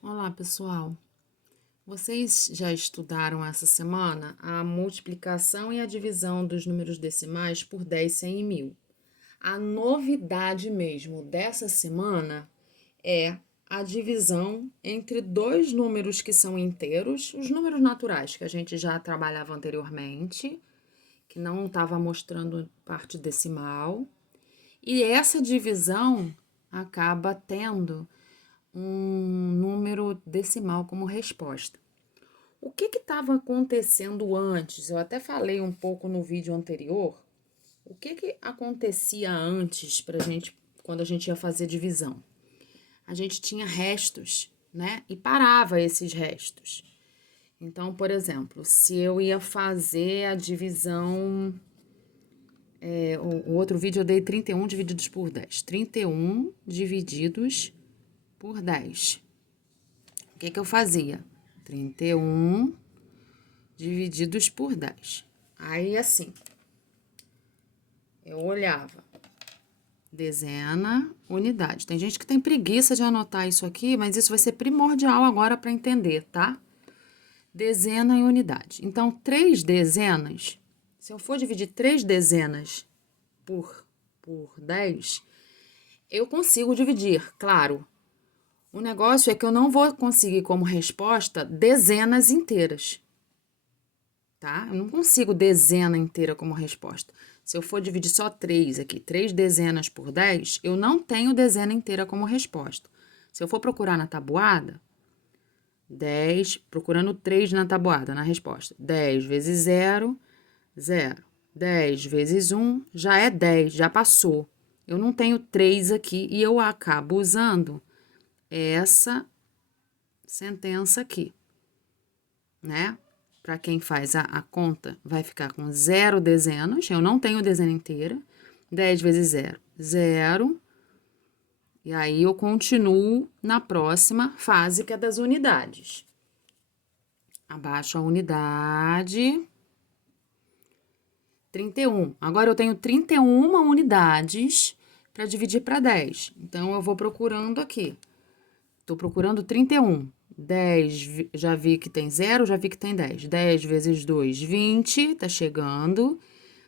Olá, pessoal. Vocês já estudaram essa semana a multiplicação e a divisão dos números decimais por 10, 100 e 1000. A novidade mesmo dessa semana é a divisão entre dois números que são inteiros, os números naturais que a gente já trabalhava anteriormente, que não estava mostrando parte decimal, e essa divisão acaba tendo um número decimal como resposta. O que estava acontecendo antes? Eu até falei um pouco no vídeo anterior. O que acontecia antes pra gente, quando a gente ia fazer divisão? A gente tinha restos, né? E parava esses restos. Então, por exemplo, se eu ia fazer a divisão. O outro vídeo eu dei 31 divididos por 10. 31 divididos por 10. O que eu fazia? 31 divididos por 10. Aí, assim, eu olhava dezena, unidade. Tem gente que tem preguiça de anotar isso aqui, mas isso vai ser primordial agora para entender, tá? Dezena e unidade. Então, 3 dezenas, se eu for dividir 3 dezenas por 10, eu consigo dividir, claro. O negócio é que eu não vou conseguir como resposta dezenas inteiras, tá? Eu não consigo dezena inteira como resposta. Se eu for dividir só 3 aqui, 3 dezenas por 10, eu não tenho dezena inteira como resposta. Se eu for procurar na tabuada, 10, procurando 3 na tabuada, na resposta. 10 vezes 0, 0. 10 vezes 1 já é 10, já passou. Eu não tenho 3 aqui e eu acabo usando essa sentença aqui, né? Para quem faz a conta, vai ficar com 0 dezenas. Eu não tenho dezena inteira. 10 vezes 0, 0. E aí, eu continuo na próxima fase, que é das unidades. Abaixo a unidade. 31. Agora, eu tenho 31 unidades para dividir para 10. Então, eu vou procurando aqui. Estou procurando 31. 10, já vi que tem 0, já vi que tem 10. 10 vezes 2, 20, tá chegando.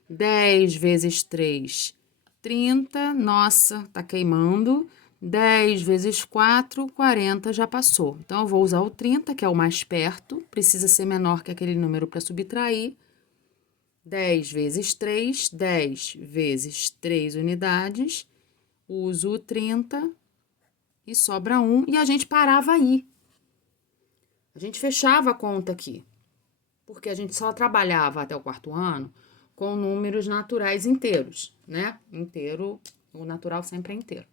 10 vezes 3, 30. Nossa, tá queimando. 10 vezes 4, 40, já passou. Então, eu vou usar o 30, que é o mais perto. Precisa ser menor que aquele número para subtrair. 10 vezes 3, 10 vezes 3 unidades. Uso o 30 e sobra 1. E a gente parava aí. A gente fechava a conta aqui, porque a gente só trabalhava até o quarto ano com números naturais inteiros, né? Inteiro, o natural sempre é inteiro.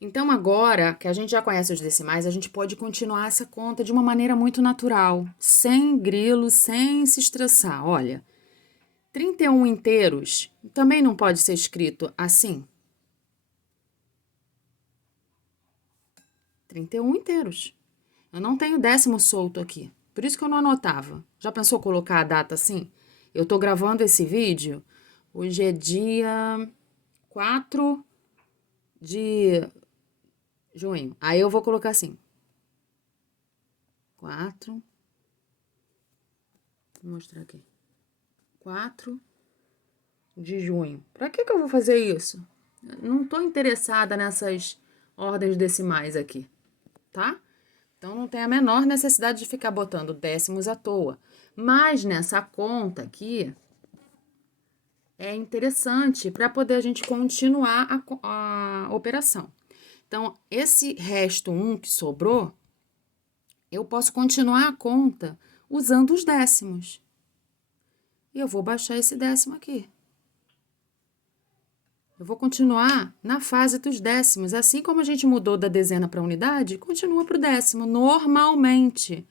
Então, agora que a gente já conhece os decimais, a gente pode continuar essa conta de uma maneira muito natural, sem grilo, sem se estressar. Olha, 31 inteiros também não pode ser escrito assim. 31 inteiros. Eu não tenho décimo solto aqui. Por isso que eu não anotava. Já pensou colocar a data assim? Eu tô gravando esse vídeo. Hoje é dia 4 de junho. Aí eu vou colocar assim. 4. Vou mostrar aqui. 4 de junho. Pra que eu vou fazer isso? Não tô interessada nessas ordens decimais aqui, tá? Então, não tem a menor necessidade de ficar botando décimos à toa. Mas nessa conta aqui, é interessante para poder a gente continuar a operação. Então, esse resto 1 que sobrou, eu posso continuar a conta usando os décimos. E eu vou baixar esse décimo aqui. Eu vou continuar na fase dos décimos. Assim como a gente mudou da dezena para a unidade, continua para o décimo, normalmente,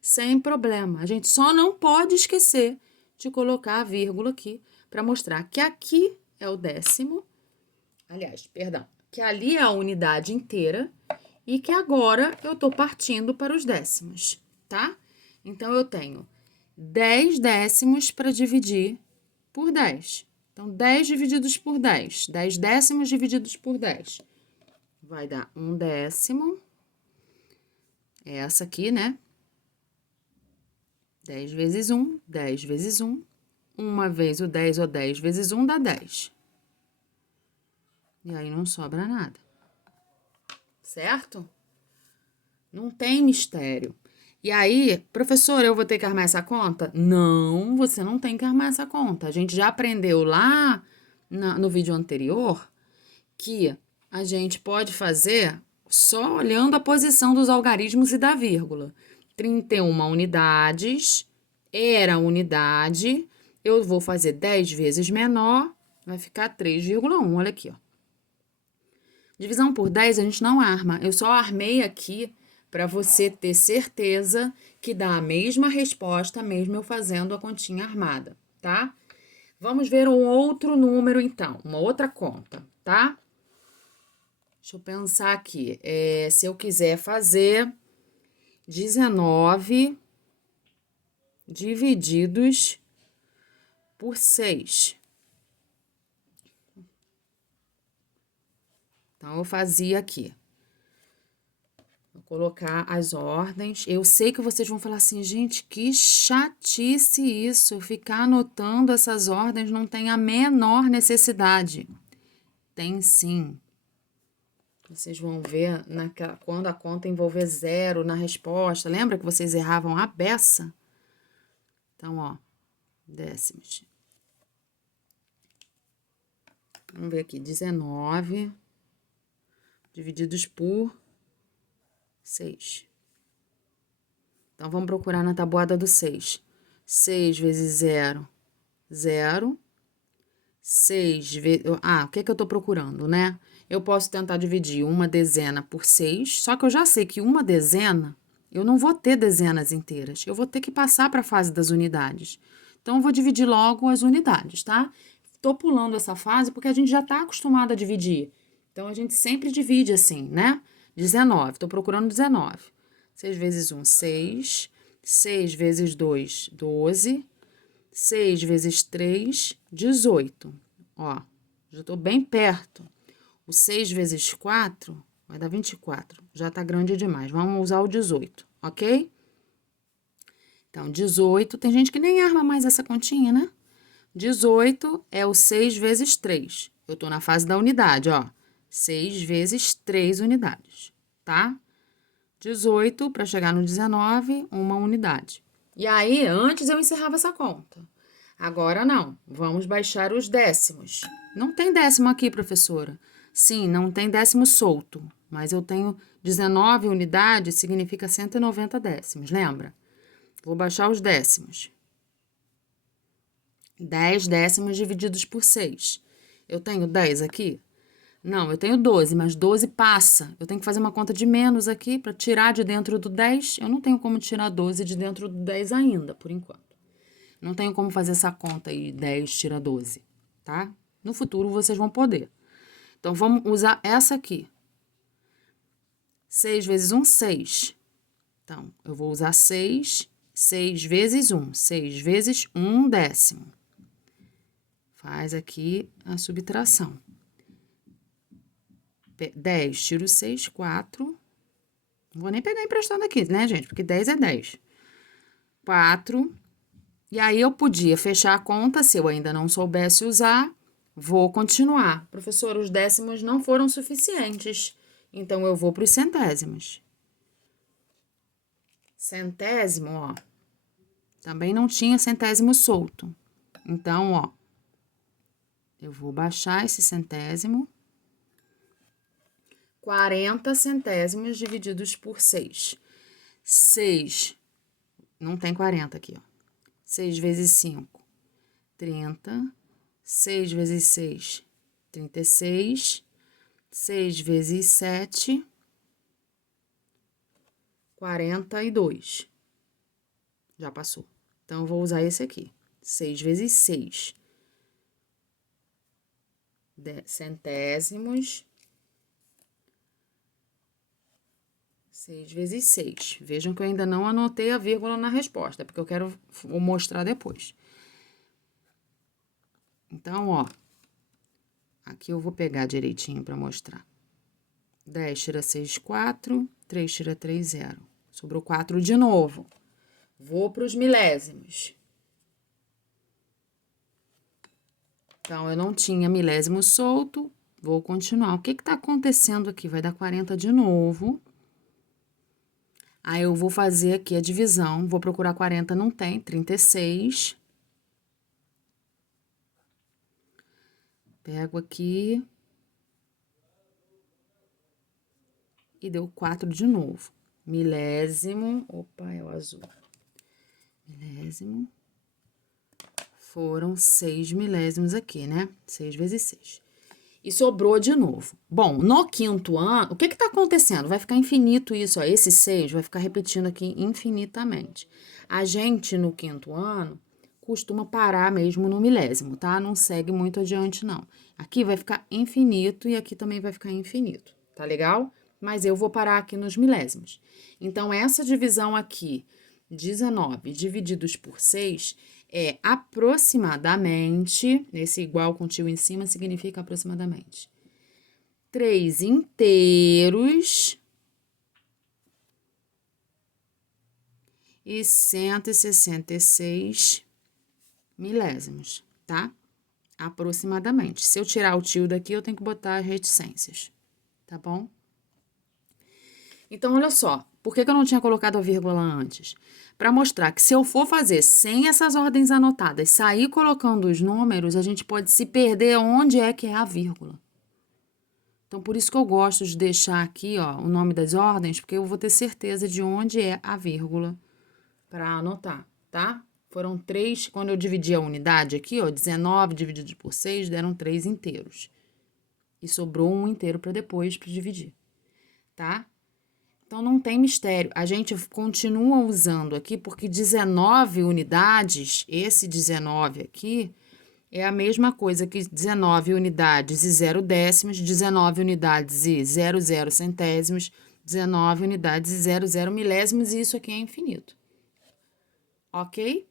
sem problema. A gente só não pode esquecer de colocar a vírgula aqui para mostrar que aqui é o décimo. Aliás, perdão, que ali é a unidade inteira e que agora eu estou partindo para os décimos, tá? Então, eu tenho 10 décimos para dividir por 10. Então, 10 divididos por 10. 10 décimos divididos por 10. Vai dar 1 décimo. é essa aqui, né? 10 vezes 1, 10 vezes 1. Uma vez o 10 ou 10 vezes 1 dá 10. E aí não sobra nada. Certo? Não tem mistério. E aí, professor, eu vou ter que armar essa conta? Não, você não tem que armar essa conta. A gente já aprendeu lá no vídeo anterior que a gente pode fazer só olhando a posição dos algarismos e da vírgula. 31 unidades, era unidade, eu vou fazer 10 vezes menor, vai ficar 3,1, olha aqui, ó. Divisão por 10 a gente não arma, eu só armei aqui para você ter certeza que dá a mesma resposta, mesmo eu fazendo a continha armada, tá? Vamos ver um outro número, então, uma outra conta, tá? Deixa eu pensar aqui. Se eu quiser fazer 19 divididos por 6. Então, eu fazia aqui. Vou colocar as ordens. Eu sei que vocês vão falar assim, gente, que chatice isso. Ficar anotando essas ordens não tem a menor necessidade. Tem sim. Vocês vão ver quando a conta envolver zero na resposta. Lembra que vocês erravam a beça? Então, ó, décimos. Vamos ver aqui, 19 divididos por 6. Então, vamos procurar na tabuada do 6. 6 vezes 0, 0. 6 vezes... o que é que eu tô procurando, né? Eu posso tentar dividir uma dezena por 6, só que eu já sei que uma dezena, eu não vou ter dezenas inteiras. Eu vou ter que passar para a fase das unidades. Então, eu vou dividir logo as unidades, tá? Tô pulando essa fase porque a gente já tá acostumado a dividir. Então, a gente sempre divide assim, né? 19, tô procurando 19. 6 vezes 1, 6. 6 vezes 2, 12. 6 vezes 3, 18. Ó, já tô bem perto. O 6 vezes 4 vai dar 24. Já tá grande demais. Vamos usar o 18, ok? Então, 18, tem gente que nem arma mais essa continha, né? 18 é o 6 vezes 3. Eu tô na fase da unidade, ó. 6 vezes 3 unidades, tá? 18, para chegar no 19, uma unidade. E aí, antes eu encerrava essa conta. Agora não. Vamos baixar os décimos. Não tem décimo aqui, professora. Sim, não tem décimo solto. Mas eu tenho 19 unidades, significa 190 décimos, lembra? Vou baixar os décimos. 10 décimos divididos por 6. Eu tenho 10 aqui? Não, eu tenho 12, mas 12 passa. Eu tenho que fazer uma conta de menos aqui para tirar de dentro do 10. Eu não tenho como tirar 12 de dentro do 10 ainda, por enquanto. Não tenho como fazer essa conta aí, 10 tira 12, tá? No futuro vocês vão poder. Então, vamos usar essa aqui. 6 vezes 1, 6. Então, eu vou usar 6. 6 vezes 1. 6 vezes 1 décimo. Faz aqui a subtração. 10, tiro 6, 4. Não vou nem pegar emprestado aqui, né, gente? Porque 10 é 10. 4. E aí, eu podia fechar a conta, se eu ainda não soubesse usar, vou continuar. Professor, os décimos não foram suficientes, então eu vou para os centésimos. Centésimo, ó, também não tinha centésimo solto. Então, ó, eu vou baixar esse centésimo. 40 centésimos divididos por 6. 6, não tem 40 aqui, ó. 6 vezes 5, 30. 6 vezes 6, 36. 6 vezes 7, 42. Já passou. Então, eu vou usar esse aqui. 6 vezes 6. Centésimos. 6 vezes 6. Vejam que eu ainda não anotei a vírgula na resposta, porque eu quero mostrar depois. Então, ó, aqui eu vou pegar direitinho para mostrar. 10 tira 6, 4. 3 tira 3, 0. Sobrou 4 de novo. Vou para os milésimos. Então, eu não tinha milésimo solto. Vou continuar. O que que tá acontecendo aqui? Vai dar 40 de novo. Aí, eu vou fazer aqui a divisão. Vou procurar 40, não tem. 36. Pego aqui. E deu 4 de novo. Milésimo. Opa, é o azul. Milésimo. Foram 6 milésimos aqui, né? 6 vezes 6. E sobrou de novo. Bom, no quinto ano, o que que tá acontecendo? Vai ficar infinito isso, ó. Esse 6 vai ficar repetindo aqui infinitamente. A gente, no quinto ano, costuma parar mesmo no milésimo, tá? Não segue muito adiante, não. Aqui vai ficar infinito e aqui também vai ficar infinito, tá legal? Mas eu vou parar aqui nos milésimos. Então, essa divisão aqui, 19 divididos por 6, é aproximadamente, esse igual com tio em cima significa aproximadamente, 3 inteiros e 166 milésimos, tá? Aproximadamente. Se eu tirar o tio daqui, eu tenho que botar as reticências, tá bom? Então, olha só, por que que eu não tinha colocado a vírgula antes? Para mostrar que se eu for fazer sem essas ordens anotadas, sair colocando os números, a gente pode se perder onde é que é a vírgula. Então, por isso que eu gosto de deixar aqui, ó, o nome das ordens, porque eu vou ter certeza de onde é a vírgula para anotar, tá? Foram 3, quando eu dividi a unidade aqui, ó, 19 dividido por 6, deram 3 inteiros. E sobrou um inteiro para depois, para dividir, tá? Então, não tem mistério. A gente continua usando aqui, porque 19 unidades, esse 19 aqui, é a mesma coisa que 19 unidades e 0 décimos, 19 unidades e 00 centésimos, 19 unidades e 00 milésimos, e isso aqui é infinito. Ok?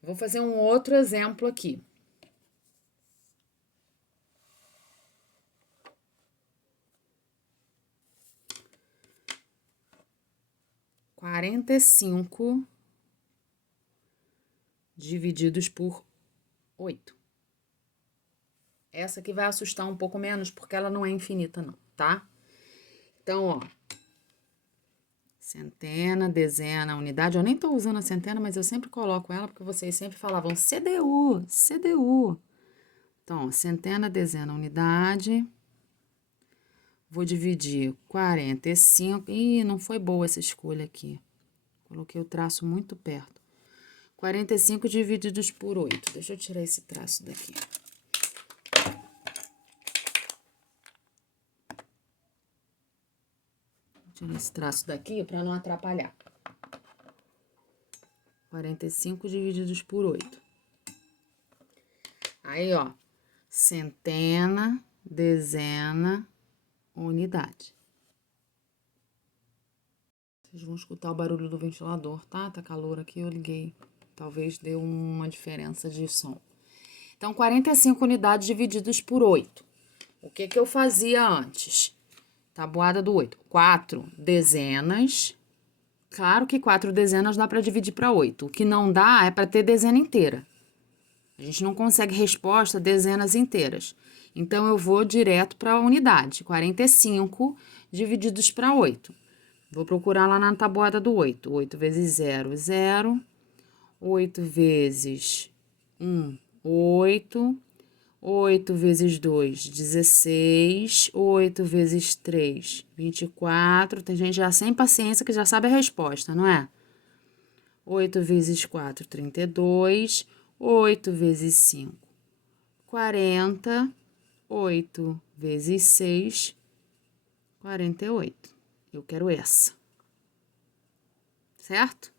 Vou fazer um outro exemplo aqui. Quarenta e cinco divididos por 8. Essa aqui vai assustar um pouco menos, porque ela não é infinita, não, tá? Então, ó. Centena, dezena, unidade. Eu nem tô usando a centena, mas eu sempre coloco ela, porque vocês sempre falavam CDU, CDU. Então, ó, centena, dezena, unidade. Vou dividir 45. Ih, não foi boa essa escolha aqui. Coloquei o traço muito perto. 45 divididos por 8. Deixa eu tirar esse traço daqui. Tirar esse traço daqui para não atrapalhar. 45 divididos por 8. Aí, ó, centena, dezena, unidade. Vocês vão escutar o barulho do ventilador, tá? Tá calor aqui, eu liguei. Talvez dê uma diferença de som. Então, 45 unidades divididos por 8. O que que eu fazia antes? Tabuada do 8. 4 dezenas. Claro que 4 dezenas dá para dividir para 8. O que não dá é para ter dezena inteira. A gente não consegue resposta dezenas inteiras. Então, eu vou direto para a unidade. 45 divididos para 8. Vou procurar lá na tabuada do 8. 8 vezes 0, 0. 8 vezes 1, 8. 8 vezes 2, 16. 8 vezes 3, 24. Tem gente já sem paciência que já sabe a resposta, não é? 8 vezes 4, 32. 8 vezes 5, 40. 8 vezes 6, 48. Eu quero essa. Certo?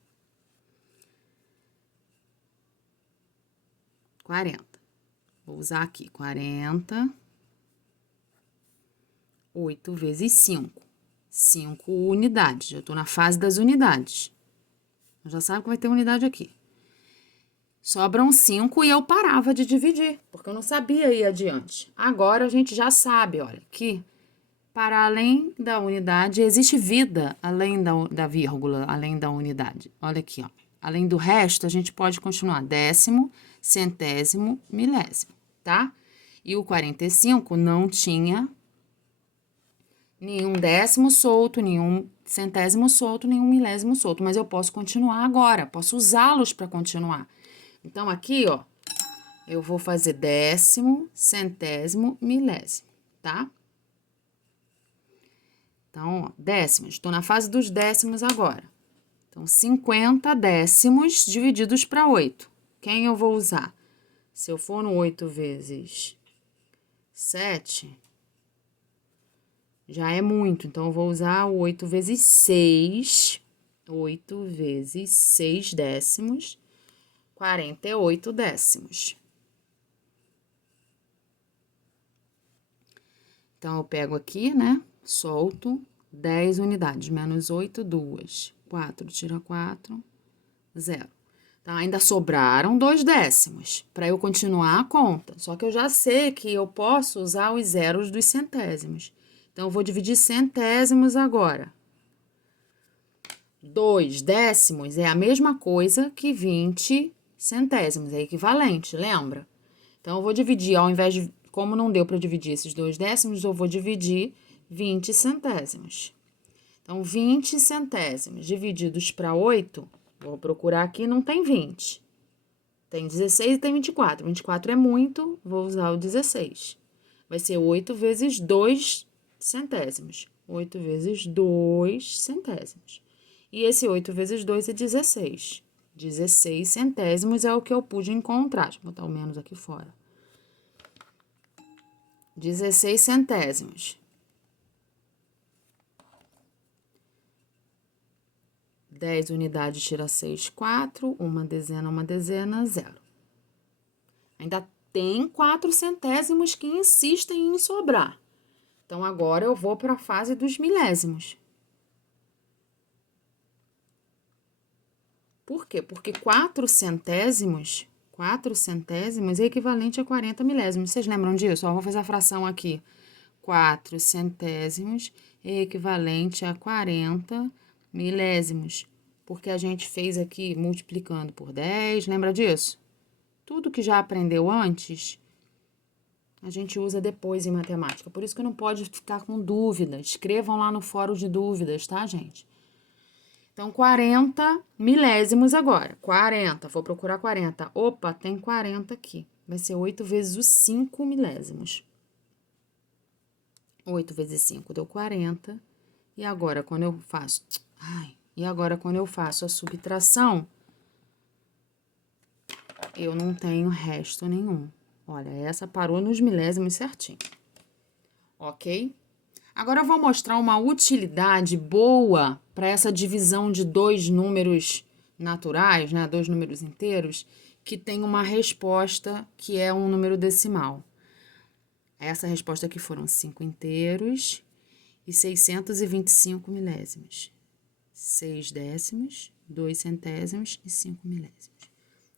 40. Vou usar aqui 40. 8 vezes 5. 5 unidades. Eu tô na fase das unidades. Já sabe que vai ter unidade aqui. Sobram 5 e eu parava de dividir, porque eu não sabia ir adiante. Agora a gente já sabe, olha, que Para além da unidade, existe vida além da vírgula, além da unidade. Olha aqui, ó. Além do resto, a gente pode continuar décimo, centésimo, milésimo, tá? E o 45 não tinha nenhum décimo solto, nenhum centésimo solto, nenhum milésimo solto, mas eu posso continuar agora, posso usá-los para continuar. Então, aqui, ó, eu vou fazer décimo, centésimo, milésimo, tá? Então, ó, décimos, estou na fase dos décimos agora. Então, 50 décimos divididos para 8. Quem eu vou usar? Se eu for no 8 vezes 7, já é muito. Então, eu vou usar o 8 vezes 6. 8 vezes 6 décimos, 48 décimos. Então, eu pego aqui, né? Solto 10 unidades, menos 8, 2. 4, tira 4, 0. Tá? Ainda sobraram 2 décimos para eu continuar a conta. Só que eu já sei que eu posso usar os zeros dos centésimos. Então, eu vou dividir centésimos agora. 2 décimos é a mesma coisa que 20 centésimos, é equivalente, lembra? Então, eu vou dividir, ao invés de, como não deu para dividir esses 2 décimos, eu vou dividir 20 centésimos. Então, 20 centésimos divididos para 8, vou procurar aqui, não tem 20. Tem 16 e tem 24. 24 é muito, vou usar o 16. Vai ser 8 vezes 2 centésimos. 8 vezes 2 centésimos. E esse 8 vezes 2 é 16. 16 centésimos é o que eu pude encontrar. Deixa eu botar o menos aqui fora. 16 centésimos. 10 unidades tira 6, 4. Uma dezena, 0. Ainda tem 4 centésimos que insistem em sobrar. Então, agora eu vou para a fase dos milésimos. Por quê? Porque 4 centésimos é equivalente a 40 milésimos. Vocês lembram disso? Ó, vou fazer a fração aqui. 4 centésimos é equivalente a 40 milésimos. Porque a gente fez aqui multiplicando por 10, lembra disso? Tudo que já aprendeu antes, a gente usa depois em matemática. Por isso que não pode ficar com dúvida. Escrevam lá no fórum de dúvidas, tá, gente? Então, 40 milésimos agora. 40, vou procurar 40. Opa, tem 40 aqui. Vai ser 8 vezes os 5 milésimos. 8 vezes 5 deu 40. E agora, quando eu faço... quando eu faço a subtração, eu não tenho resto nenhum. Olha, essa parou nos milésimos certinho. Ok? Agora, eu vou mostrar uma utilidade boa para essa divisão de dois números naturais, né? Dois números inteiros, que tem uma resposta que é um número decimal. Essa resposta aqui foram 5 inteiros e 625 milésimos. 6 décimos, 2 centésimos e 5 milésimos.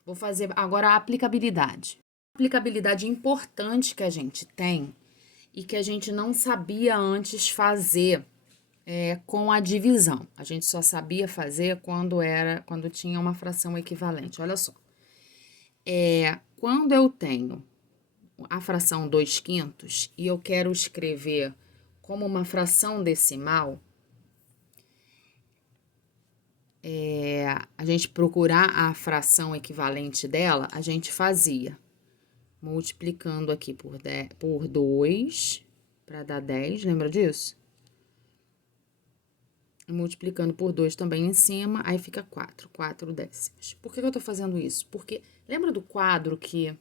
Vou fazer agora a aplicabilidade. A aplicabilidade importante que a gente tem e que a gente não sabia antes fazer com a divisão. A gente só sabia fazer quando tinha uma fração equivalente. Olha só. Quando eu tenho a fração 2/5 e eu quero escrever como uma fração decimal, a gente procurar a fração equivalente dela, a gente fazia multiplicando aqui por 2 para dar 10, lembra disso? Multiplicando por 2 também em cima, aí fica 4 décimos. Por que eu tô fazendo isso? Porque lembra do quadro que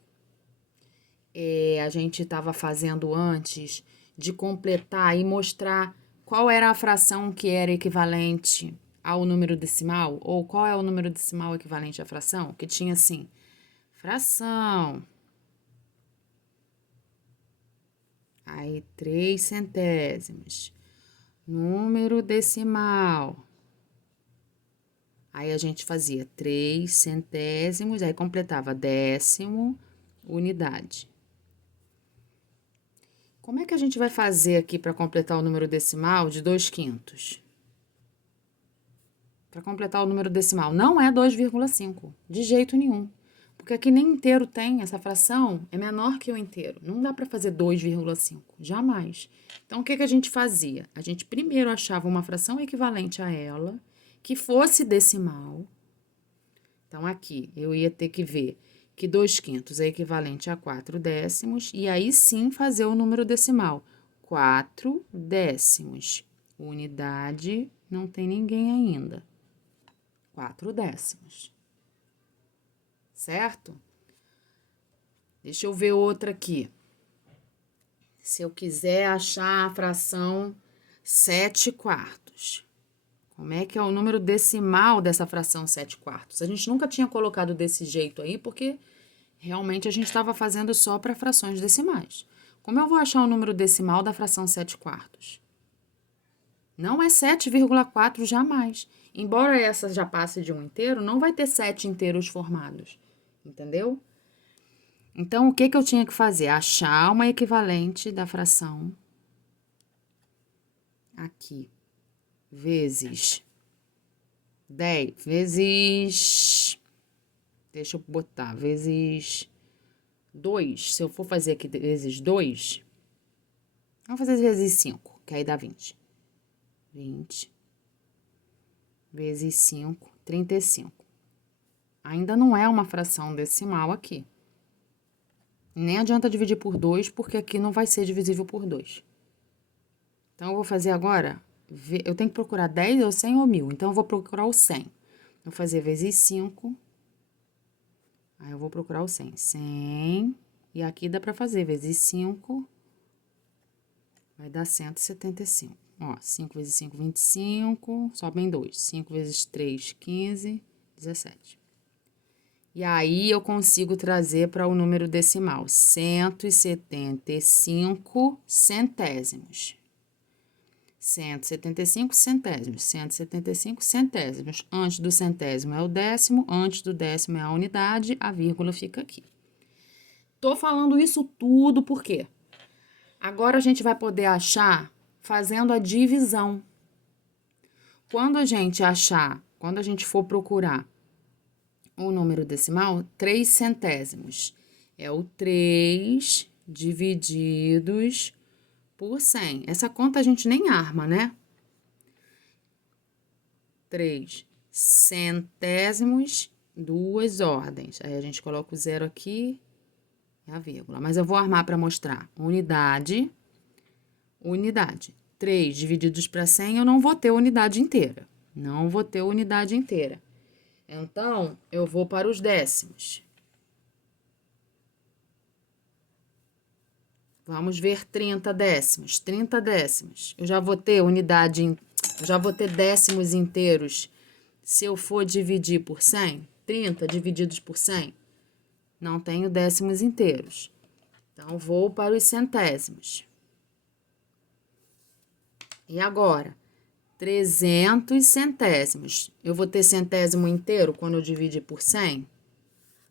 a gente estava fazendo antes de completar e mostrar qual era a fração que era equivalente ao número decimal? Ou qual é o número decimal equivalente à fração? Que tinha assim, fração. Aí, 3 centésimos. Número decimal. Aí, a gente fazia 3 centésimos, aí completava décimo, unidade. Como é que a gente vai fazer aqui para completar o número decimal de 2/5? Para completar o número decimal, não é 2,5, de jeito nenhum. Porque aqui nem inteiro tem, essa fração é menor que o inteiro. Não dá para fazer 2,5, jamais. Então, o que a gente fazia? A gente primeiro achava uma fração equivalente a ela, que fosse decimal. Então, aqui, eu ia ter que ver que 2/5 é equivalente a 4/10, e aí sim fazer o número decimal. 4/10. Unidade, não tem ninguém ainda. 4/10. Certo? Deixa eu ver outra aqui. Se eu quiser achar a fração 7/4. Como é que é o número decimal dessa fração 7/4? A gente nunca tinha colocado desse jeito aí, porque realmente a gente estava fazendo só para frações decimais. Como eu vou achar o número decimal da fração 7/4? Não é 7,4 jamais. Embora essa já passe de um inteiro, não vai ter 7 inteiros formados. Entendeu? Então, o que eu tinha que fazer? Achar uma equivalente da fração aqui, vezes 10, vezes... Deixa eu botar, vezes 2. Se eu for fazer aqui vezes 2, vamos fazer vezes 5, que aí dá 20. 20 vezes 5, 35. Ainda não é uma fração decimal aqui. Nem adianta dividir por 2, porque aqui não vai ser divisível por 2. Então, eu vou fazer agora, eu tenho que procurar 10 ou 100 ou 1000, então eu vou procurar o 100. Vou fazer vezes 5, aí eu vou procurar o 100. 100, e aqui dá pra fazer vezes 5, vai dar 175. Ó, 5 vezes 5, 25, sobem 2. 5 vezes 3, 15, 17. E aí, eu consigo trazer para o número decimal, 175 centésimos. 175 centésimos, 175 centésimos. Antes do centésimo é o décimo, antes do décimo é a unidade, a vírgula fica aqui. Tô falando isso tudo por quê? Agora a gente vai poder achar fazendo a divisão. Quando a gente for procurar o número decimal, 3 centésimos. É o 3 divididos por 100. Essa conta a gente nem arma, né? 3 centésimos, 2 ordens. Aí, a gente coloca o 0 aqui e a vírgula. Mas eu vou armar para mostrar. Unidade, unidade. 3 divididos para 100, eu não vou ter unidade inteira. Não vou ter unidade inteira. Então, eu vou para os décimos. Vamos ver 30 décimos. 30 décimos. Eu já vou ter décimos inteiros se eu for dividir por 100. 30 divididos por 100. Não tenho décimos inteiros. Então, vou para os centésimos. E agora? 300 centésimos. Eu vou ter centésimo inteiro quando eu dividir por 100?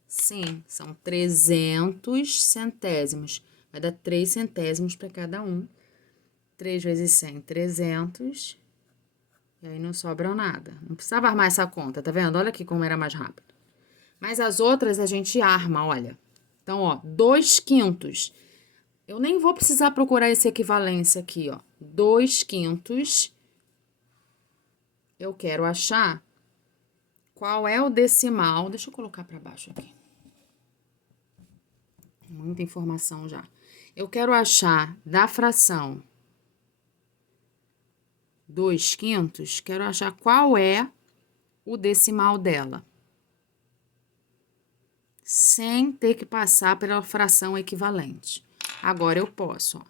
Sim, são 300 centésimos. Vai dar 3 centésimos para cada um. 3 vezes 100, 300. E aí não sobra nada. Não precisava armar essa conta, tá vendo? Olha aqui como era mais rápido. Mas as outras a gente arma, olha. Então, ó, 2/5. Eu nem vou precisar procurar essa equivalência aqui, ó. 2/5. Eu quero achar qual é o decimal. Deixa eu colocar para baixo aqui. Muita informação já. Eu quero achar da fração 2/5, quero achar qual é o decimal dela. Sem ter que passar pela fração equivalente. Agora, eu posso, ó.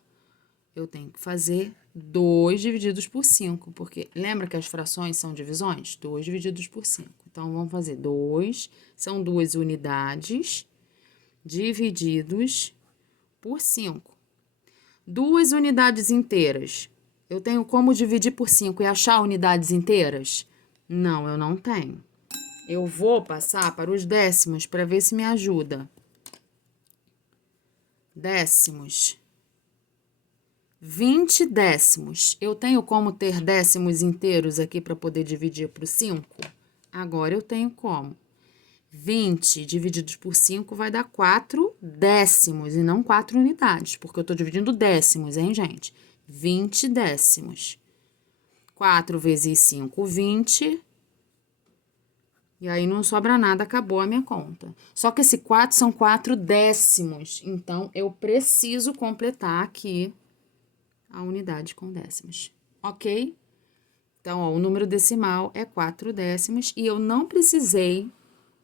Eu tenho que fazer 2 divididos por 5, porque lembra que as frações são divisões? 2 divididos por 5. Então, vamos fazer 2, são 2 unidades, divididos por 5. 2 unidades inteiras. Eu tenho como dividir por 5 e achar unidades inteiras? Não, eu não tenho. Eu vou passar para os décimos para ver se me ajuda. Décimos. 20 décimos. Eu tenho como ter décimos inteiros aqui para poder dividir por 5? Agora eu tenho como. 20 divididos por 5 vai dar 4 décimos e não 4 unidades, porque eu estou dividindo décimos, hein, gente? 20 décimos. 4 vezes 5, 20. E aí não sobra nada, acabou a minha conta. Só que esse 4 são 4 décimos, então eu preciso completar aqui a unidade com décimos, ok? Então, ó, o número decimal é 4 décimos e eu não precisei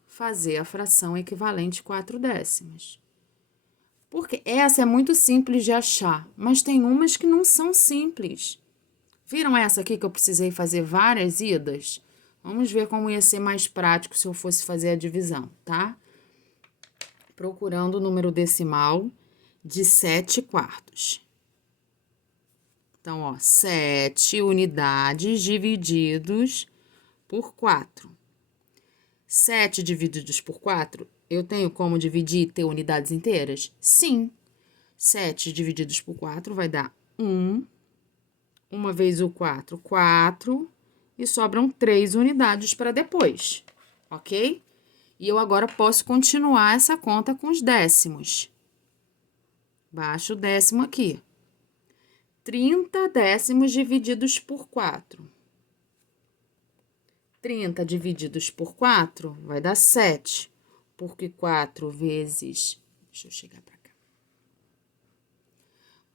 fazer a fração equivalente 4 décimos. Porque essa é muito simples de achar, mas tem umas que não são simples. Viram essa aqui que eu precisei fazer várias idas? Vamos ver como ia ser mais prático se eu fosse fazer a divisão, tá? Procurando o número decimal de 7 quartos. Então, ó, 7 unidades divididos por 4. 7 divididos por 4, eu tenho como dividir e ter unidades inteiras? Sim. 7 divididos por 4 vai dar 1. 1 vezes o 4, 4. E sobram 3 unidades para depois, ok? E eu agora posso continuar essa conta com os décimos. Baixo o décimo aqui. 30 décimos divididos por 4. 30 divididos por 4 vai dar 7, porque 4 vezes... Deixa eu chegar para cá.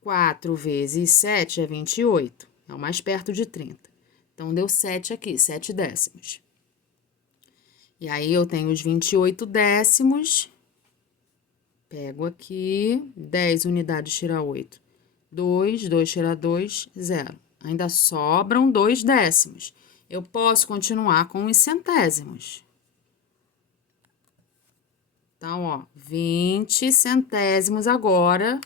4 vezes 7 é 28, é o mais perto de 30. Então, deu 7 aqui, 7 décimos. E aí, eu tenho os 28 décimos. Pego aqui, 10 unidades tira 8. 2, 2 tira 2, 0. Ainda sobram 2 décimos. Eu posso continuar com os centésimos. Então, ó, 20 centésimos agora,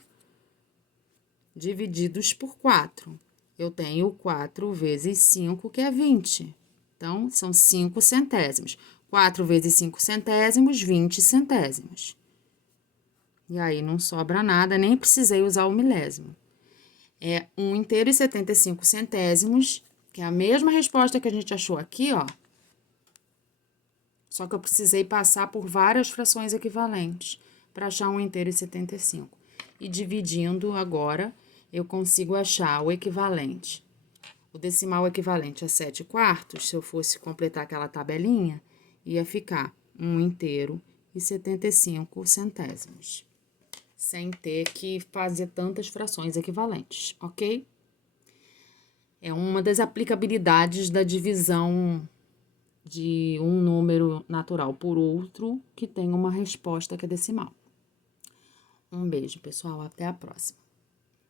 divididos por 4. Eu tenho 4 vezes 5, que é 20. Então, são 5 centésimos. 4 vezes 5 centésimos, 20 centésimos. E aí, não sobra nada, nem precisei usar o milésimo. É 1 inteiro e 75 centésimos, que é a mesma resposta que a gente achou aqui, ó. Só que eu precisei passar por várias frações equivalentes para achar 1 inteiro e 75. E dividindo agora, eu consigo achar o equivalente. O decimal equivalente a 7 quartos, se eu fosse completar aquela tabelinha, ia ficar 1 inteiro e 75 centésimos. Sem ter que fazer tantas frações equivalentes, ok? É uma das aplicabilidades da divisão de um número natural por outro que tem uma resposta que é decimal. Um beijo, pessoal. Até a próxima.